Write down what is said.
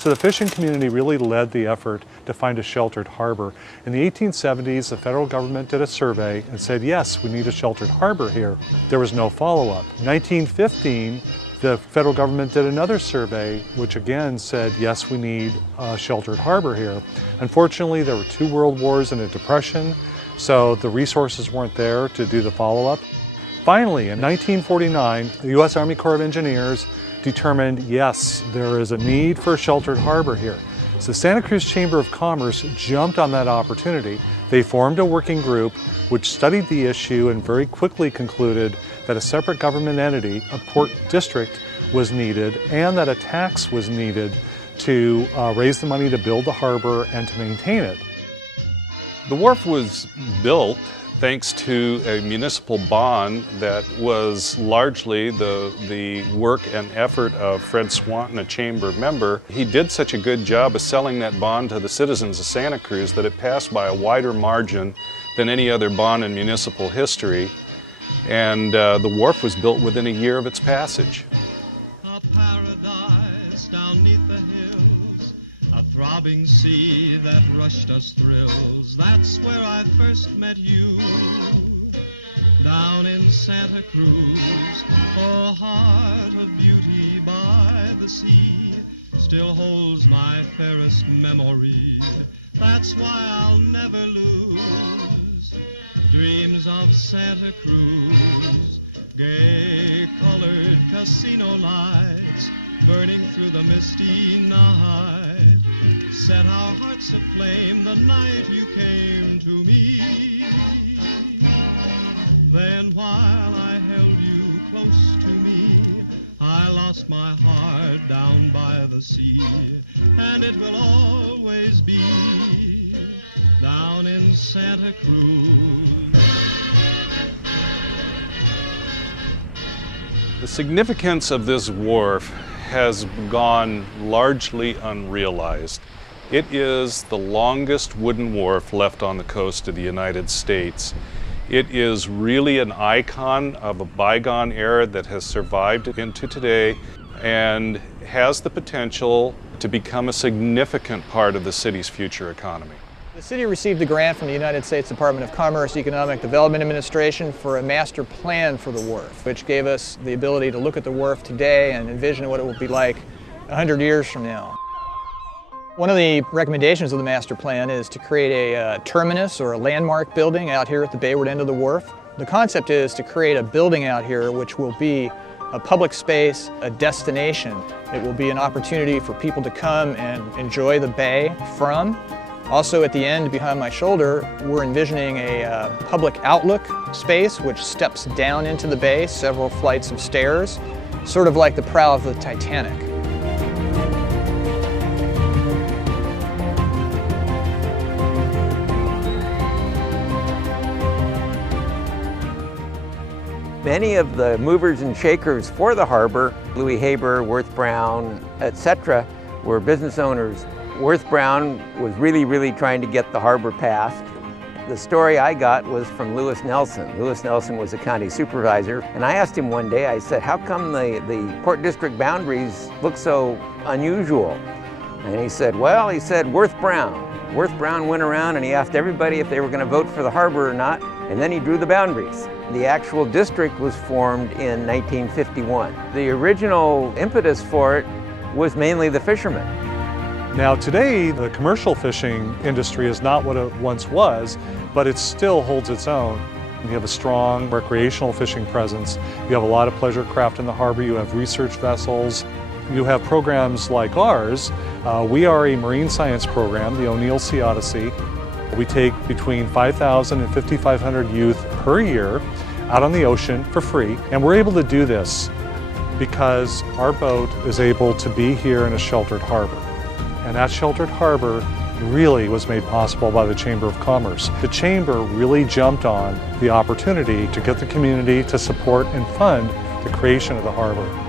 So the fishing community really led the effort to find a sheltered harbor. In the 1870s, the federal government did a survey and said, yes, we need a sheltered harbor here. There was no follow-up. In 1915, the federal government did another survey, which again said, yes, we need a sheltered harbor here. Unfortunately, there were 2 world wars and a depression, so the resources weren't there to do the follow-up. Finally, in 1949, the U.S. Army Corps of Engineers determined, yes, there is a need for a sheltered harbor here. So Santa Cruz Chamber of Commerce jumped on that opportunity. They formed a working group which studied the issue and very quickly concluded that a separate government entity, a port district, was needed and that a tax was needed to raise the money to build the harbor and to maintain it. The wharf was built thanks to a municipal bond that was largely the work and effort of Fred Swanton, a chamber member. He did such a good job of selling that bond to the citizens of Santa Cruz that it passed by a wider margin than any other bond in municipal history. And the wharf was built within a year of its passage. A paradise down 'neath the hills, a throbbing sea that rushed us thrills. That's where I first met you, down in Santa Cruz. Oh, heart of beauty by the sea, still holds my fairest memory. That's why I'll never lose dreams of Santa Cruz. Gay colored casino lights burning through the misty night set our hearts aflame the night you came to me. Then while I held you close to me, I lost my heart down by the sea. And it will always be down in Santa Cruz. The significance of this wharf has gone largely unrealized. It is the longest wooden wharf left on the coast of the United States. It is really an icon of a bygone era that has survived into today and has the potential to become a significant part of the city's future economy. The city received a grant from the United States Department of Commerce Economic Development Administration for a master plan for the wharf, which gave us the ability to look at the wharf today and envision what it will be like 100 years from now. One of the recommendations of the master plan is to create a terminus or a landmark building out here at the bayward end of the wharf. The concept is to create a building out here which will be a public space, a destination. It will be an opportunity for people to come and enjoy the bay from. Also at the end behind my shoulder, we're envisioning a public outlook space which steps down into the bay, several flights of stairs, sort of like the prow of the Titanic. Many of the movers and shakers for the harbor, Louis Haber, Worth Brown, etc., were business owners. Worth Brown was really trying to get the harbor passed. The story I got was from Lewis Nelson. Lewis Nelson was a county supervisor, and I asked him one day, I said, how come the Port District boundaries look so unusual? And he said, well, Worth Brown. Worth Brown went around and he asked everybody if they were going to vote for the harbor or not, and then he drew the boundaries. The actual district was formed in 1951. The original impetus for it was mainly the fishermen. Now today, the commercial fishing industry is not what it once was, but it still holds its own. You have a strong recreational fishing presence. You have a lot of pleasure craft in the harbor. You have research vessels. You have programs like ours. We are a marine science program, the O'Neill Sea Odyssey. We take between 5,000 and 5,500 youth per year out on the ocean for free. And we're able to do this because our boat is able to be here in a sheltered harbor. And that sheltered harbor really was made possible by the Chamber of Commerce. The Chamber really jumped on the opportunity to get the community to support and fund the creation of the harbor.